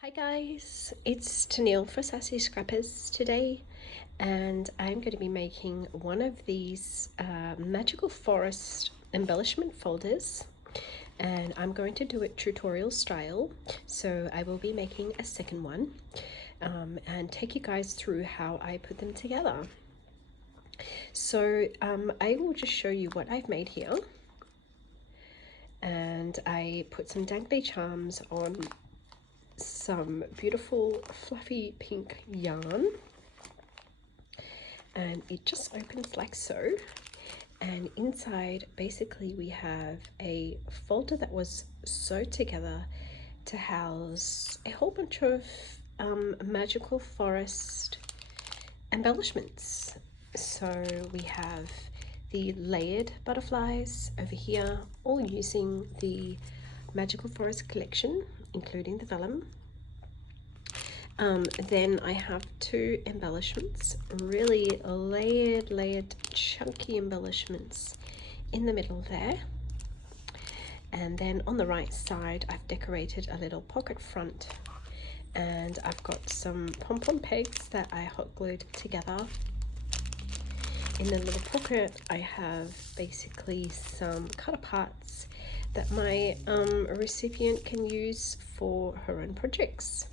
Hi guys, it's Tennille for Sassy Scrappers today, and I'm going to be making one of these magical forest embellishment folders, and I'm going to do it tutorial style, so I will be making a second one and take you guys through how I put them together. So I will just show you what I've made here, and I put some dangly charms on some beautiful fluffy pink yarn, and it just opens like so, and inside basically we have a folder that was sewed together to house a whole bunch of magical forest embellishments. So we have the layered butterflies over here, all using the Magical Forest collection, including the vellum. Then I have two embellishments, really layered, chunky embellishments in the middle there. And then on the right side, I've decorated a little pocket front, and I've got some pom-pom pegs that I hot glued together. In the little pocket, I have basically some cut aparts that my recipient can use for her own projects.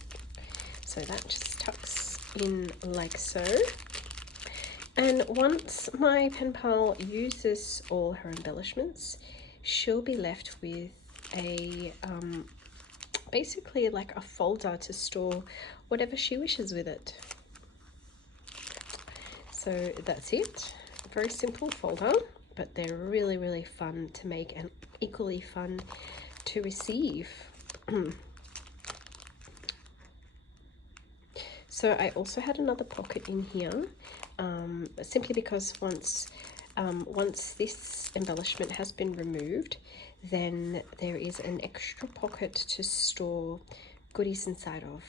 So that just tucks in like so. And once my pen pal uses all her embellishments, she'll be left with a basically like a folder to store whatever she wishes with it. So that's it. Very simple folder, but they're really fun to make and equally fun to receive. So I also had another pocket in here, simply because once this embellishment has been removed, then there is an extra pocket to store goodies inside of.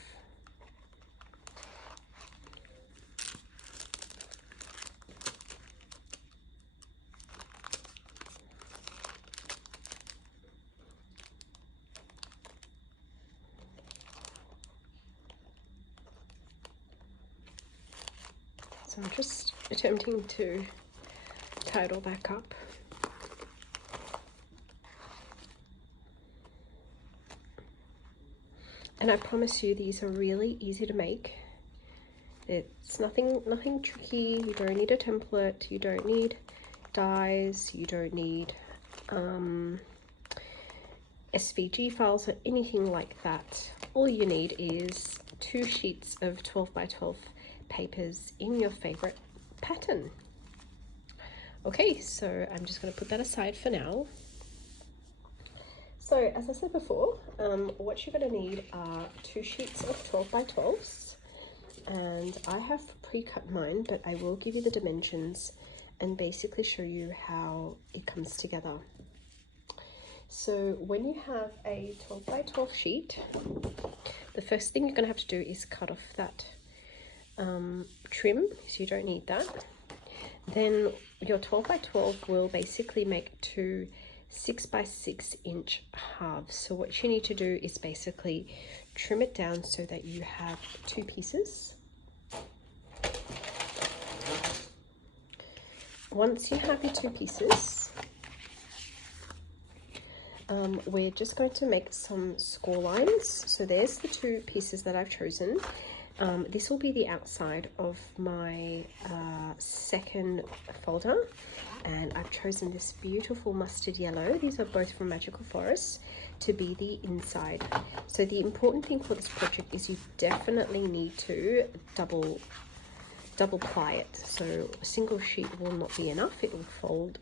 So I'm just attempting to tie it all back up. And I promise you, these are really easy to make. It's nothing tricky. You don't need a template, you don't need dies, you don't need SVG files or anything like that. All you need is 2 sheets of 12 by 12 papers in your favorite pattern. Okay, so I'm just going to put that aside for now. So as I said before, what you're going to need are 2 sheets of 12 by 12s, and I have pre-cut mine, but I will give you the dimensions and basically show you how it comes together. So when you have a 12 by 12 sheet, the first thing you're going to have to do is cut off that trim, so you don't need that. Then your 12 by 12 will basically make 2 6 by 6 inch halves. So what you need to do is basically trim it down so that you have 2 pieces. Once you have your 2 pieces, we're just going to make some score lines. So there's the 2 pieces that I've chosen. This will be the outside of my second folder, and I've chosen this beautiful mustard yellow. These are both from Magical Forest to be the inside. So the important thing for this project is you definitely need to double ply it. So a single sheet will not be enough. It will fold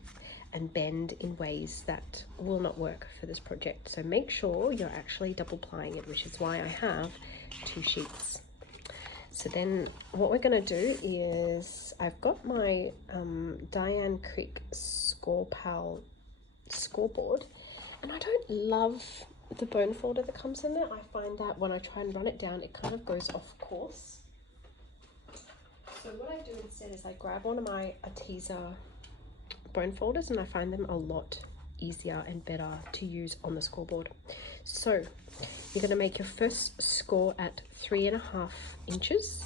and bend in ways that will not work for this project. So make sure you're actually double plying it, which is why I have 2 sheets. So then what we're going to do is, I've got my Diane Creek scoreboard, and I don't love the bone folder that comes in there. I find that when I try and run it down, it kind of goes off course. So what I do instead is I grab one of my Arteza bone folders, and I find them a lot easier and better to use on the scoreboard. So you're going to make your first score at 3.5 inches.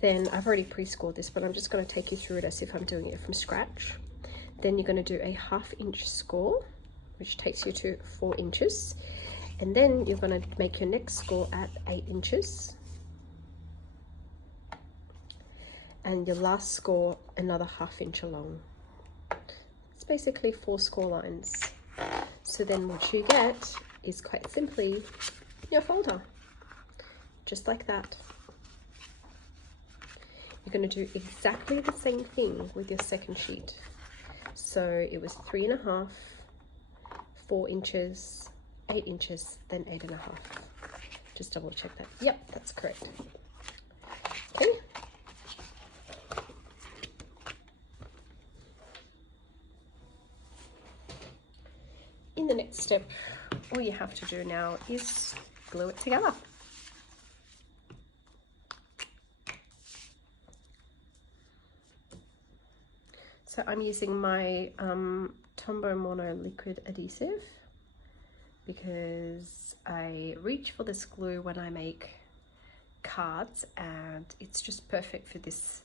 Then I've already pre-scored this, but I'm just going to take you through it as if I'm doing it from scratch. Then you're going to do a 1/2 inch score, which takes you to 4 inches. And then you're going to make your next score at 8 inches. And your last score another 1/2 inch along. It's basically 4 score lines. So then what you get is quite simply your folder, just like that. You're going to do exactly the same thing with your second sheet. So it was 3.5, 4 inches, 8 inches, then 8.5. Just double check that. Yep, that's correct. Okay. In the next step, all you have to do now is glue it together. So I'm using my Tombow Mono liquid adhesive because I reach for this glue when I make cards, and it's just perfect for this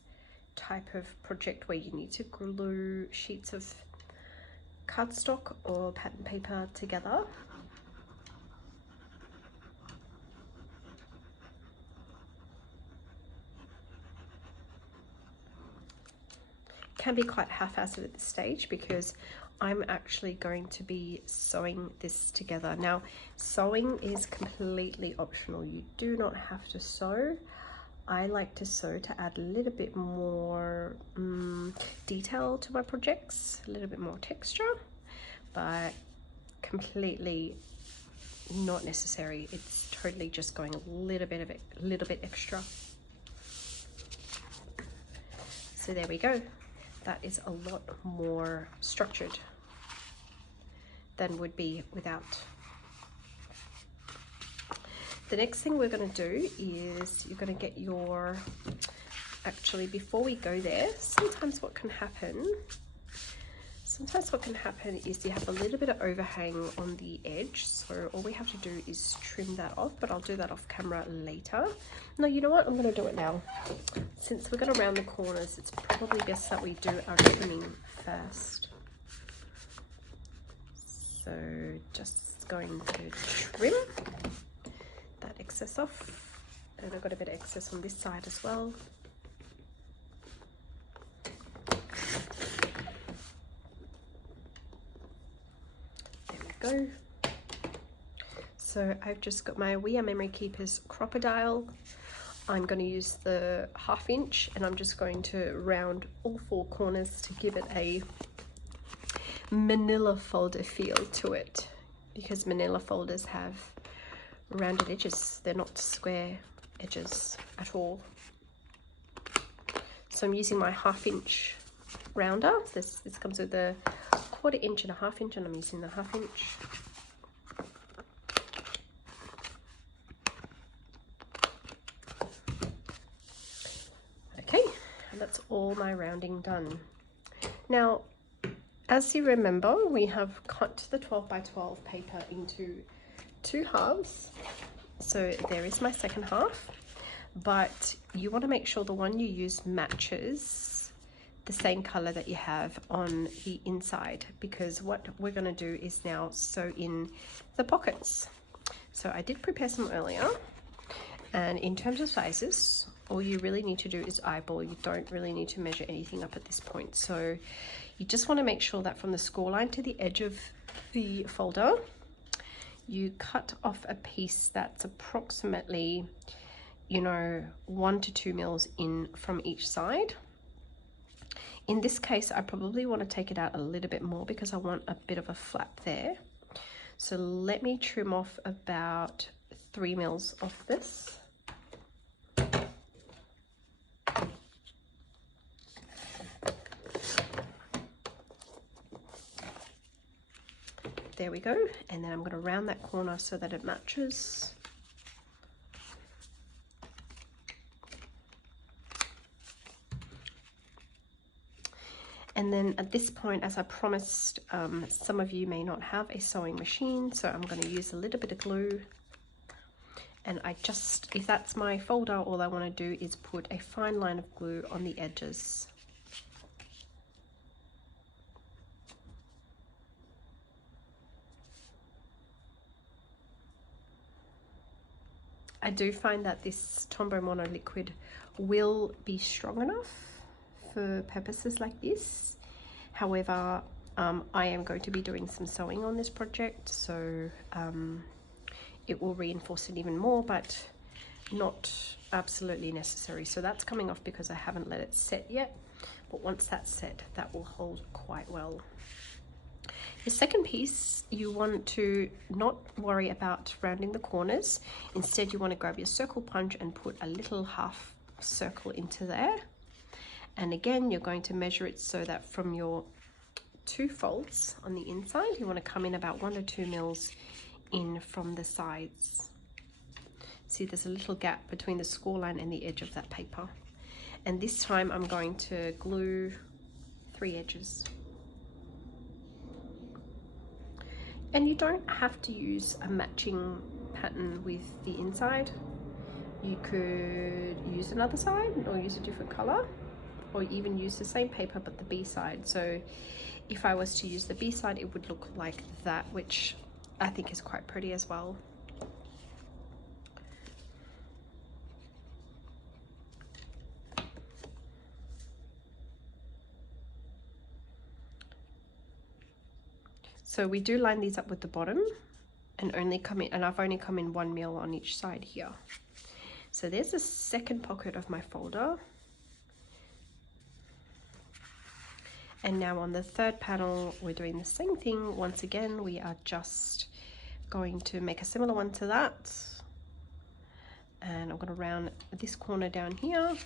type of project where you need to glue sheets of cardstock or pattern paper together. Can be quite haphazard at this stage because I'm actually going to be sewing this together. Now, sewing is completely optional. You do not have to sew. I like to sew to add a little bit more detail to my projects, a little bit more texture, but completely not necessary. It's totally just going a little bit extra. So there we go. That is a lot more structured than would be without. The next thing we're going to do is you're going to get your, actually before we go there, sometimes what can happen is you have a little bit of overhang on the edge, so all we have to do is trim that off, but I'll do that off camera later. No, you know what, I'm going to do it now. Since we're going to round the corners, it's probably best that we do our trimming first. So just going to trim that excess off, and I've got a bit of excess on this side as well. Go. So I've just got my We Are Memory Keepers crocodile. I'm going to use the 1/2 inch, and I'm just going to round all 4 corners to give it a manila folder feel to it, because manila folders have rounded edges. They're not square edges at all. So I'm using my 1/2 inch rounder. This comes with a 1/4 inch and a 1/2 inch, and I'm using the 1/2 inch. Okay, and that's all my rounding done. Now, as you remember, we have cut the 12 by 12 paper into 2 halves. So there is my second half, but you want to make sure the one you use matches the same color that you have on the inside, because what we're going to do is now sew in the pockets. So I did prepare some earlier, and in terms of sizes, all you really need to do is eyeball. You don't really need to measure anything up at this point. So you just want to make sure that from the score line to the edge of the folder, you cut off a piece that's approximately, you know, 1 to 2 mils in from each side. In this case, I probably want to take it out a little bit more because I want a bit of a flap there. So let me trim off about 3 mils off this. There we go. And then I'm going to round that corner so that it matches. And then at this point, as I promised, some of you may not have a sewing machine, so I'm going to use a little bit of glue. And I just, if that's my folder, all I want to do is put a fine line of glue on the edges. I do find that this Tombow Mono liquid will be strong enough for purposes like this. However, I am going to be doing some sewing on this project, so it will reinforce it even more, but not absolutely necessary. So that's coming off because I haven't let it set yet, but once that's set, that will hold quite well. The second piece, you want to not worry about rounding the corners. Instead, you want to grab your circle punch and put a little half circle into there. And again, you're going to measure it so that from your 2 folds on the inside, you want to come in about 1 or 2 mils in from the sides. See, there's a little gap between the score line and the edge of that paper. And this time I'm going to glue 3 edges. And you don't have to use a matching pattern with the inside. You could use another side or use a different color, or even use the same paper but the B side. So if I was to use the B side, it would look like that, which I think is quite pretty as well. So we do line these up with the bottom and only come in, and I've only come in 1 mil on each side here. So there's the second pocket of my folder. And now on the third panel, we're doing the same thing. Once again, we are just going to make a similar one to that. And I'm going to round this corner down here.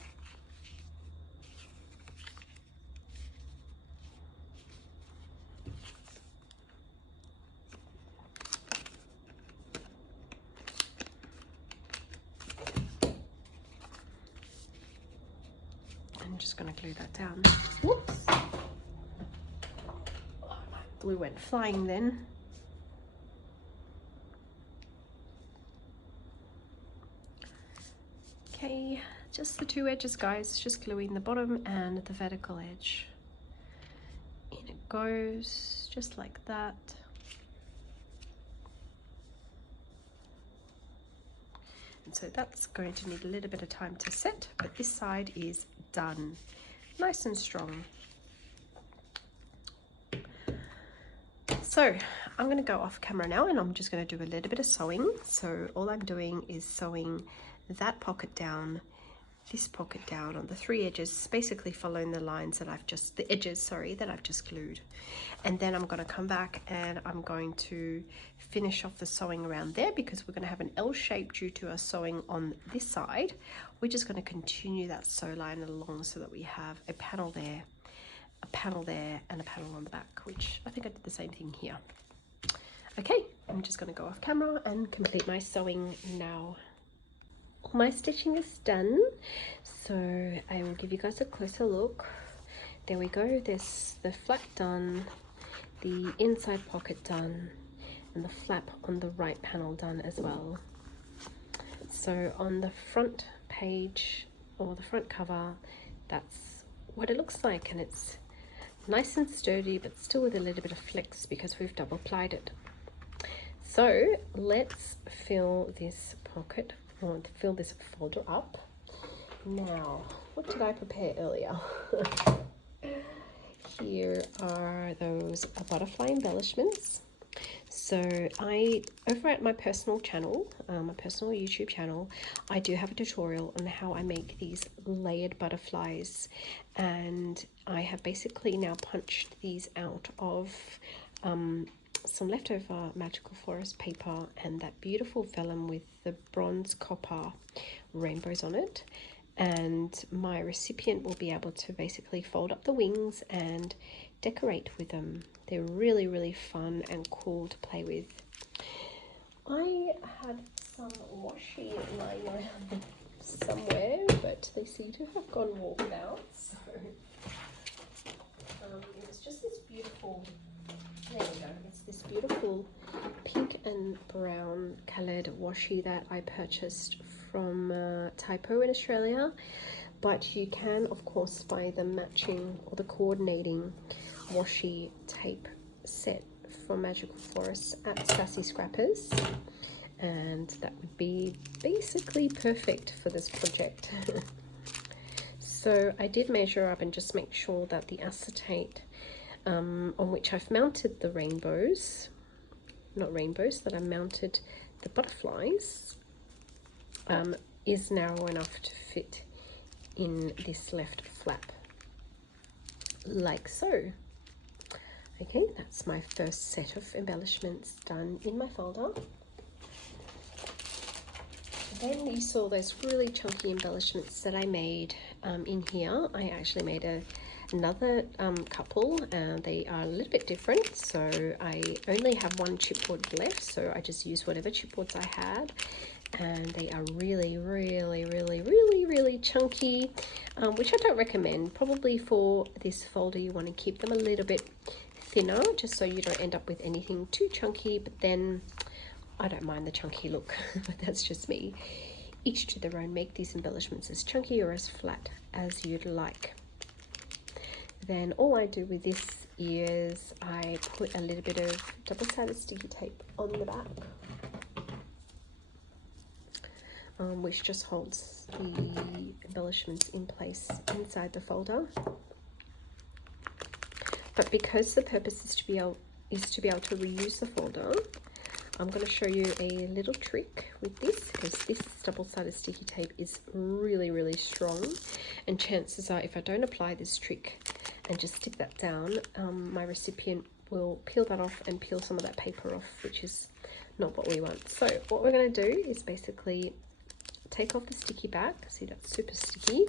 I'm just going to glue that down. Whoops! Oh, my glue went flying then. Okay, just the 2 edges, guys, just gluing the bottom and the vertical edge. In it goes, just like that. And so that's going to need a little bit of time to set, but this side is done. Nice and strong. So I'm going to go off camera now and I'm just going to do a little bit of sewing. So all I'm doing is sewing that pocket down, this pocket down on the 3 edges, basically following the lines that I've just, the edges, sorry, that I've just glued. And then I'm going to come back and I'm going to finish off the sewing around there because we're going to have an L shape due to our sewing on this side. We're just going to continue that sew line along so that we have a panel there, a panel there, and a panel on the back, which I think I did the same thing here. Okay, I'm just going to go off camera and complete my sewing now. All my stitching is done, so I will give you guys a closer look. There we go, there's the flap done, the inside pocket done, and the flap on the right panel done as well. So on the front page or the front cover, that's what it looks like, and it's nice and sturdy but still with a little bit of flex because we've double plied it. So let's fill this pocket, or fill this folder up. Now, what did I prepare earlier? Here are those butterfly embellishments. So over at my personal channel, my personal YouTube channel, I do have a tutorial on how I make these layered butterflies, and I have basically now punched these out of some leftover Magical Forest paper and that beautiful vellum with the bronze copper rainbows on it. And my recipient will be able to basically fold up the wings and decorate with them. They're really, really fun and cool to play with. I had some washi lying around somewhere, but they seem to have gone walked out. So washi that I purchased from Typo in Australia, but you can of course buy the matching or the coordinating washi tape set from Magical Forest at Sassy Scrappers, and that would be basically perfect for this project. So I did measure up and just make sure that the acetate on which I've mounted the rainbows, not rainbows, that I mounted the butterflies, is narrow enough to fit in this left flap, like so. Okay, that's my first set of embellishments done in my folder. Then you saw those really chunky embellishments that I made in here. I actually made another couple, and they are a little bit different. So I only have one chipboard left, so I just used whatever chipboards I had. And they are really, really, really, really, really chunky, which I don't recommend. Probably for this folder you want to keep them a little bit thinner, just so you don't end up with anything too chunky, but then I don't mind the chunky look, but that's just me. Each to their own. Make these embellishments as chunky or as flat as you'd like. Then all I do with this is I put a little bit of double-sided sticky tape on the back, which just holds the embellishments in place inside the folder. But because the purpose is to be able to reuse the folder, I'm going to show you a little trick with this, because this double-sided sticky tape is really, really strong, and chances are if I don't apply this trick and just stick that down, my recipient will peel that off and peel some of that paper off, which is not what we want. So what we're going to do is basically take off the sticky back. See, that's super sticky.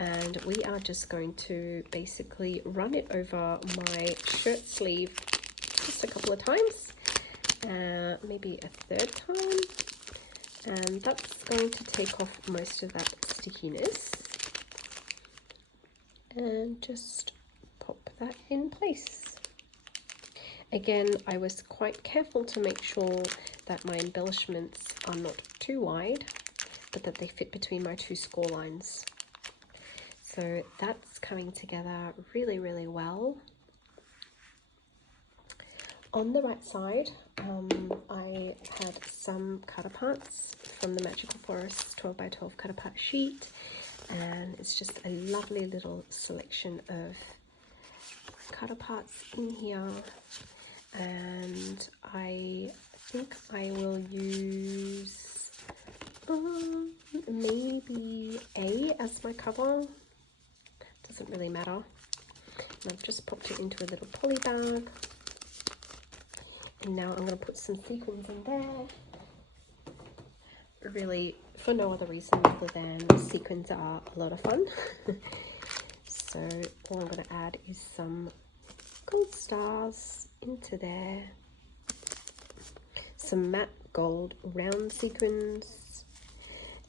And we are just going to basically run it over my shirt sleeve just a couple of times, maybe a third time, and that's going to take off most of that stickiness, and just pop that in place. Again, I was quite careful to make sure that my embellishments are not too wide, but that they fit between my two score lines. So that's coming together really, really well. On the right side, I had some cut aparts from the Magical Forest 12 by 12 cut apart sheet, and it's just a lovely little selection of cut aparts in here. And I think I will use maybe A as my cover. Doesn't really matter. And I've just popped it into a little poly bag. And now I'm going to put some sequins in there. Really, for no other reason other than sequins are a lot of fun. So all I'm going to add is some gold stars into there. Some matte gold round sequins.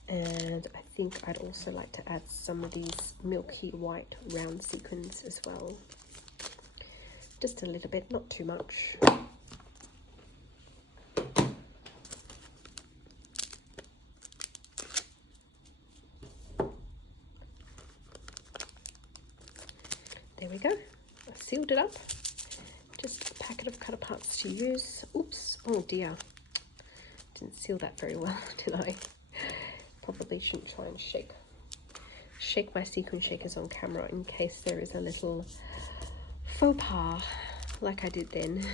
And I think I'd also like to add some of these milky white round sequins as well. Just a little bit, not too much. There we go. I sealed it up. Just a packet of cut aparts to use. Oops, oh dear. Didn't seal that very well, did I? Probably shouldn't try and shake my sequin shakers on camera in case there is a little faux pas like I did then.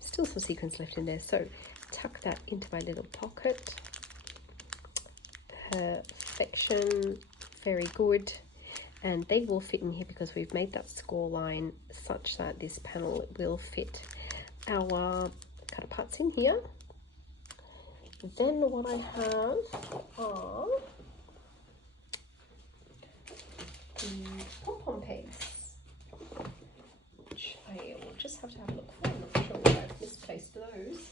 Still some sequins left in there, so tuck that into my little pocket. Perfection, very good. And they will fit in here because we've made that score line such that this panel will fit our cut aparts in here. Then what I have are the pom-pom pegs, which I will just have to have a look for. I'm not sure where I've misplaced those.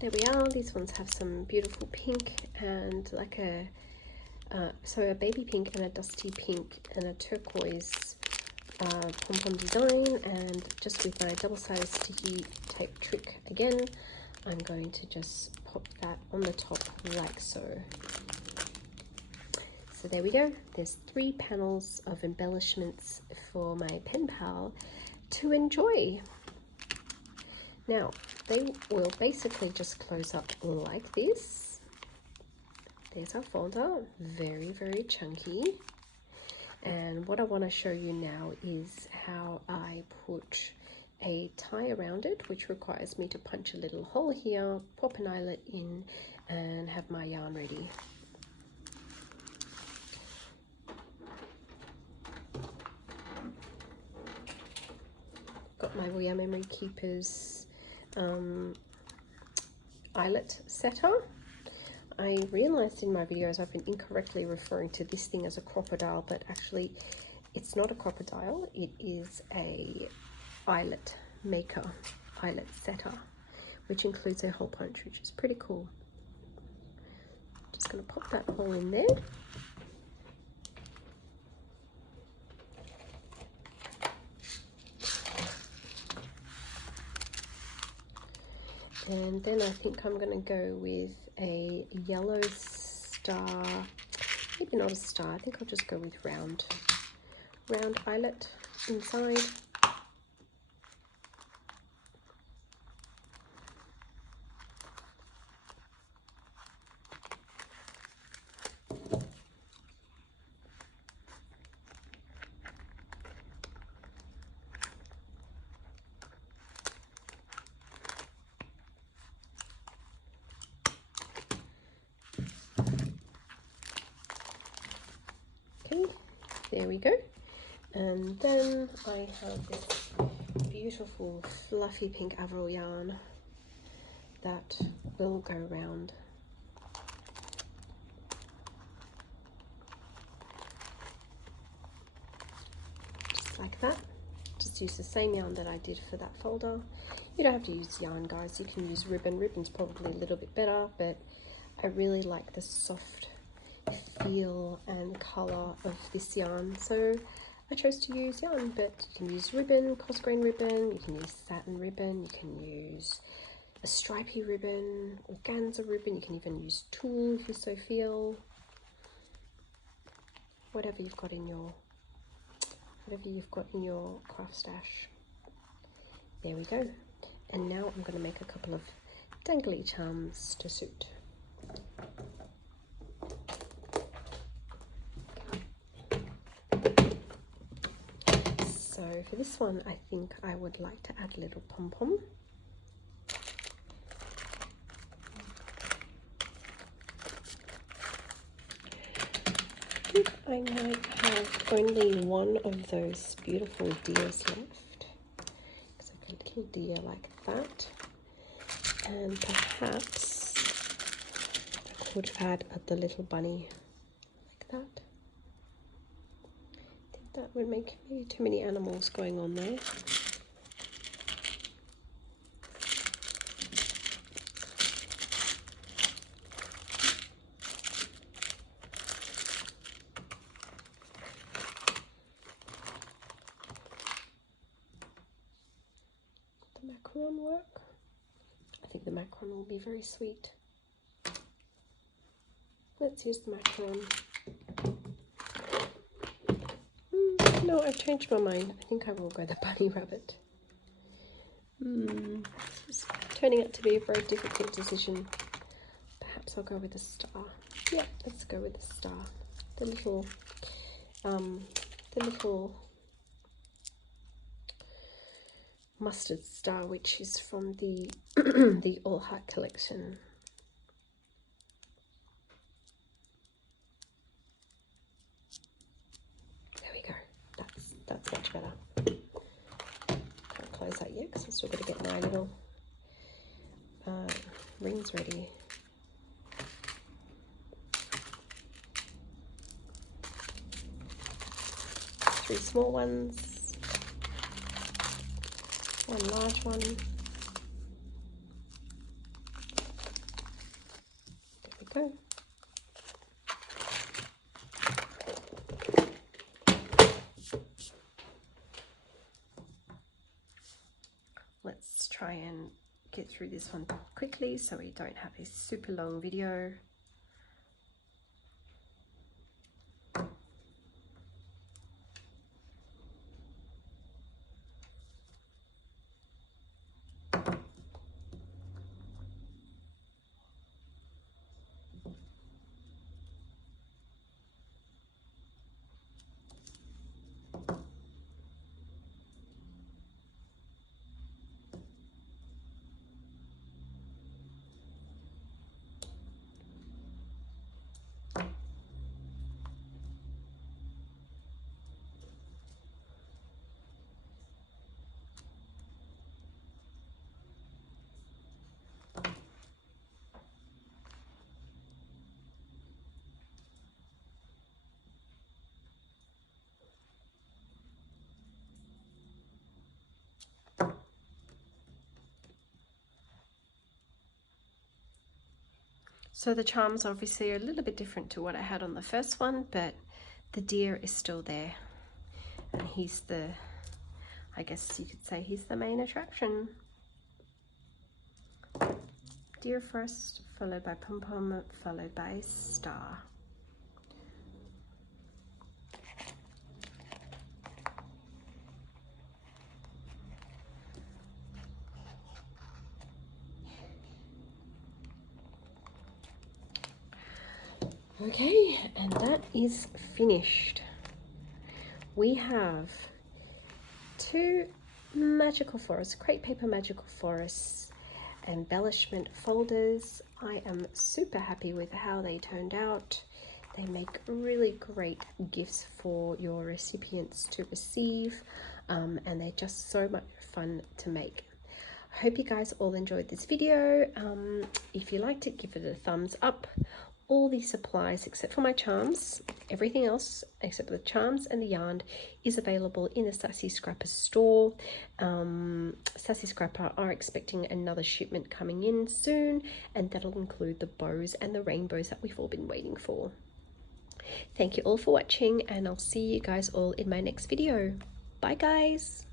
There we are. These ones have some beautiful pink and like a so a baby pink and a dusty pink and a turquoise pom-pom design, and just with my double-sided sticky tape trick again, I'm going to just pop that on the top like so. So there we go. There's 3 panels of embellishments for my pen pal to enjoy. Now, they will basically just close up like this. There's our folder, very, very chunky. And what I want to show you now is how I put a tie around it, which requires me to punch a little hole here, pop an eyelet in, and have my yarn ready. Got my We Are Memory Keepers eyelet setter. I realized in my videos I've been incorrectly referring to this thing as a crocodile, but actually it's not a crocodile, it is a eyelet maker, eyelet setter, which includes a hole punch, which is pretty cool. Just going to pop that hole in there. And then I think I'm going to go with a yellow star, maybe not a star, I think I'll just go with round eyelet inside. Okay, there we go. And then I have this beautiful fluffy pink Avril yarn that will go round. Just like that. Just use the same yarn that I did for that folder. You don't have to use yarn, guys, you can use ribbon. Ribbon's probably a little bit better, but I really like the soft feel and colour of this yarn, so I chose to use yarn. But you can use ribbon, cosgrain ribbon, you can use satin ribbon, you can use a stripy ribbon, organza ribbon, you can even use tulle if you so feel. Whatever you've got in your craft stash. There we go. And now I'm going to make a couple of dangly charms to suit. So for this one, I think I would like to add a little pom-pom. I think I might have only one of those beautiful deers left. It's like a little deer like that. And perhaps I could add the little bunny like that. I think that would make maybe too many animals going on there. Macaron work? I think the macaron will be very sweet. Let's use the macaron. No, I've changed my mind. I think I will go the bunny rabbit. This is turning out to be a very difficult decision. Perhaps I'll go with the star. Yeah, let's go with the star. The little mustard star, which is from the the All Heart collection. There we go. That's much better. Can't close that yet because I'm still going to get my little rings ready. Three small ones, one large one. There we go. let's try and get through this one quickly so we don't have a super long video. So the charms obviously are a little bit different to what I had on the first one, but the deer is still there. And he's the, I guess you could say he's the main attraction. Deer first, followed by pom-pom, followed by star. Okay, and that is finished. We have 2 magical forests, crepe paper magical forests, embellishment folders. I am super happy with how they turned out. They make really great gifts for your recipients to receive, and they're just so much fun to make. I hope you guys all enjoyed this video. If you liked it, give it a thumbs up. All the supplies except for my charms, everything else except for the charms and the yarn is available in the Sassy Scrappers store. Sassy Scrapper are expecting another shipment coming in soon, and that'll include the bows and the rainbows that we've all been waiting for. Thank you all for watching, and I'll see you guys all in my next video. Bye guys!